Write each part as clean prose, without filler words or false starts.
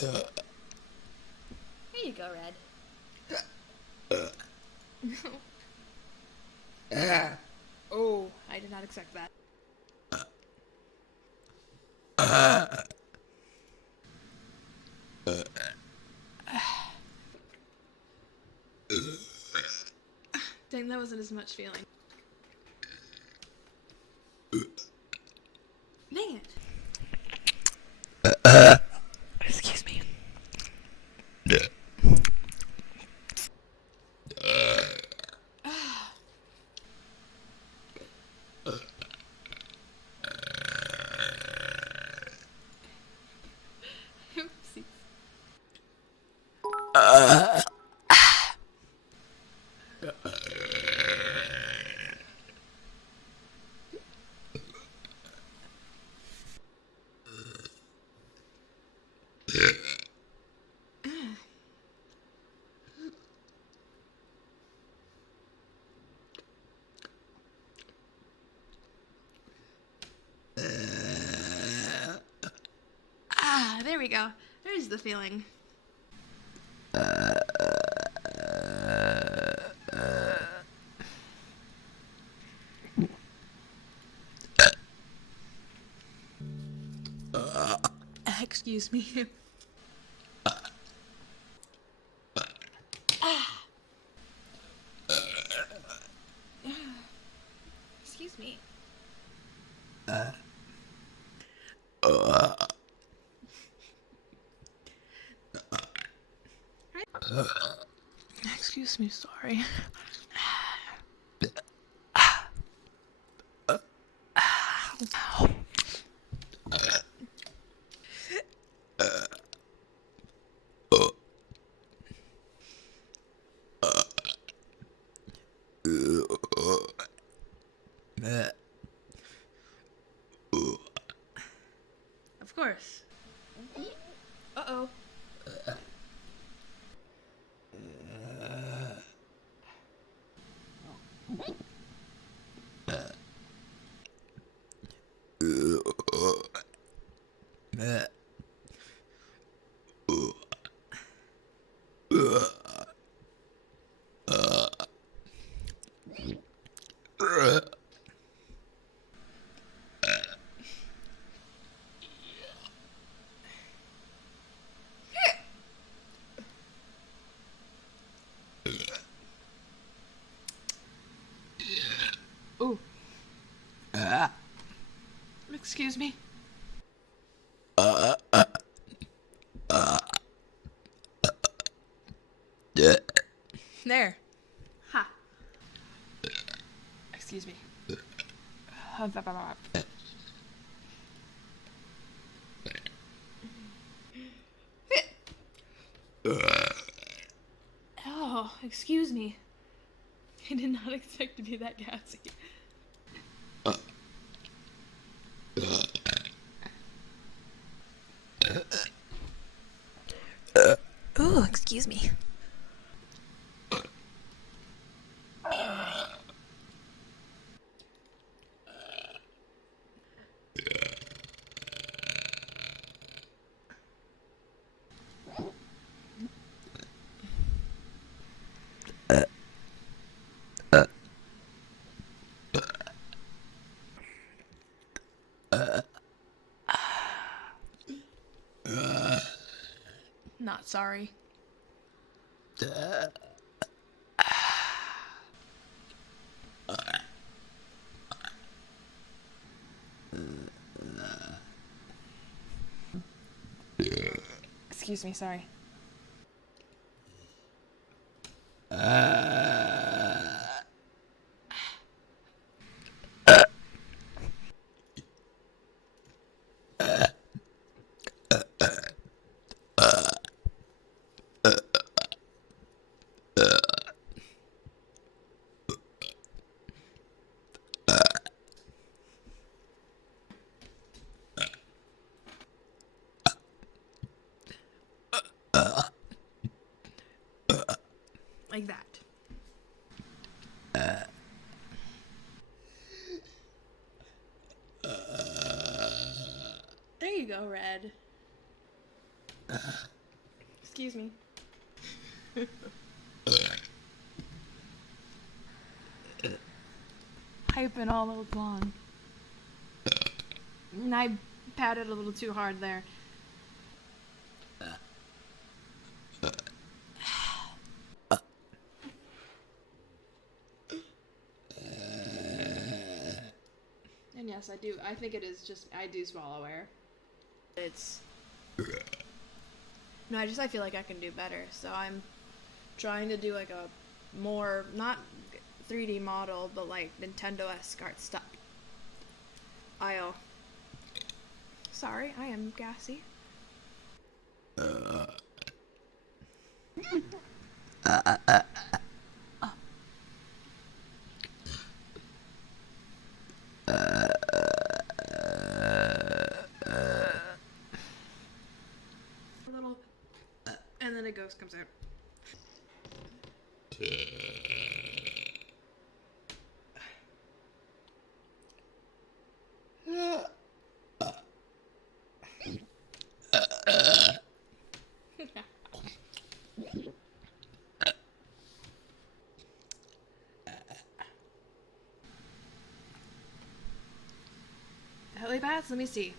Here you go, Red. Oh, I did not expect that. Dang, that wasn't as much feeling. Dang it. Excuse me. Oopsies. Ah, there we go. There's the feeling. Excuse me. Excuse me. Excuse me, sorry. Of course. Uh-oh. Ooh. Excuse me. There. Ha. Excuse me. Oh, excuse me. I did not expect to be that gassy. Ooh, excuse me. Not sorry. Excuse me, sorry. Like that. There you go, Red. Excuse me. Hyping all over long. I patted a little too hard there. And yes, I do. I think it is just, I do swallow air. It's... No, I feel like I can do better. So I'm trying to do like a more, not 3D model, but like Nintendo-esque art stuff. Sorry, I am gassy. A little, and then a ghost comes out. Belly bats? Let me see.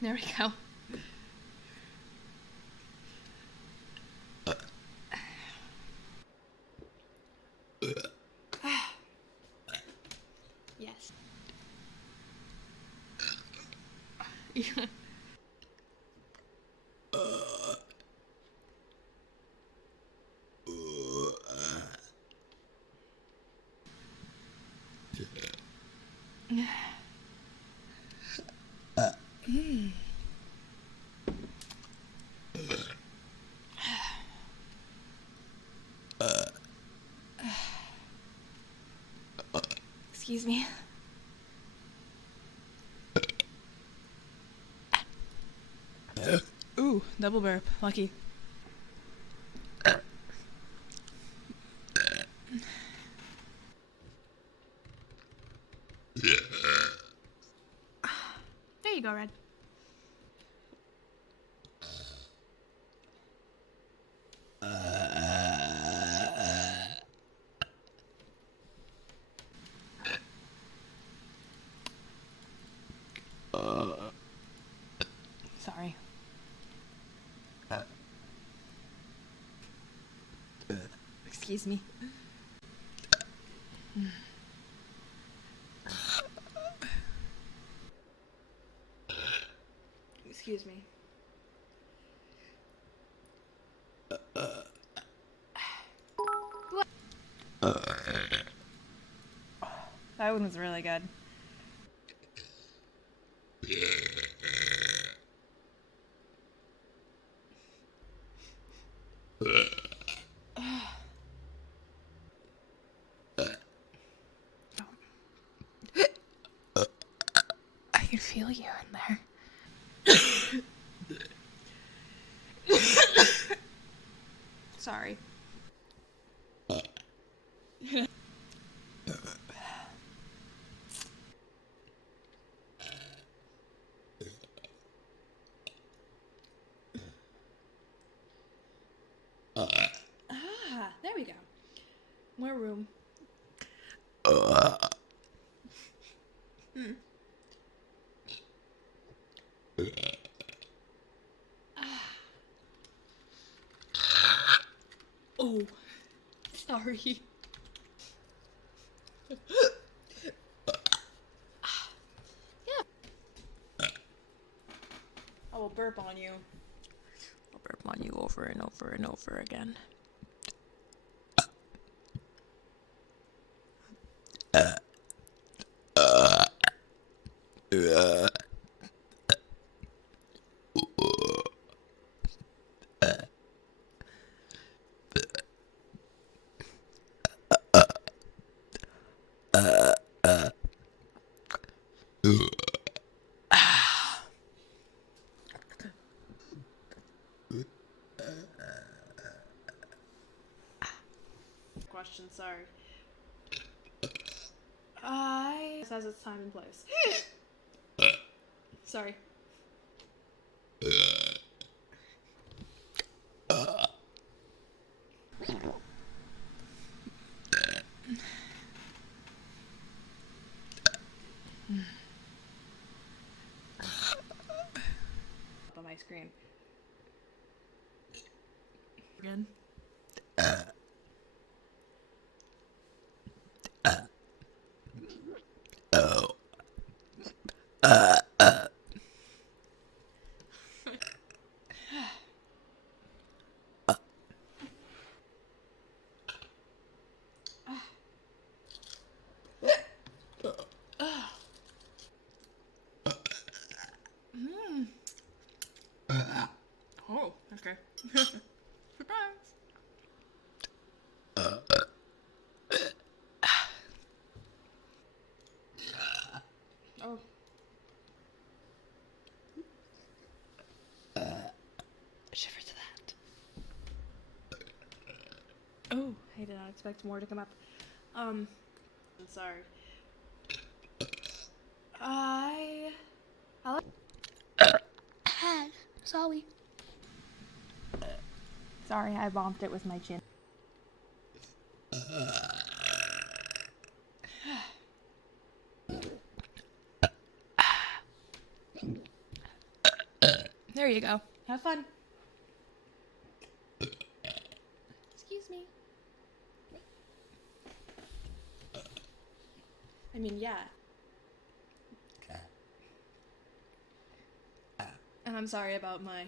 There we go. Yes. Yeah. Excuse me. Ooh, double burp. Lucky. There you go, Red. Sorry. Excuse me. Excuse me. That one was really good. I can feel you in there. Sorry. There we go. More room. Oh, sorry. Yeah. I will burp on you. I'll burp on you over and over and over again. Question, sorry. This has its time and place. Sorry. on my screen. Again. Oh, okay. Surprise. Oh. Shiver to that. Oh, I did not expect more to come up. I'm sorry. I like. Sorry. Sorry, I bombed it with my chin. There you go. Have fun. Excuse me. I mean, yeah. And I'm sorry about my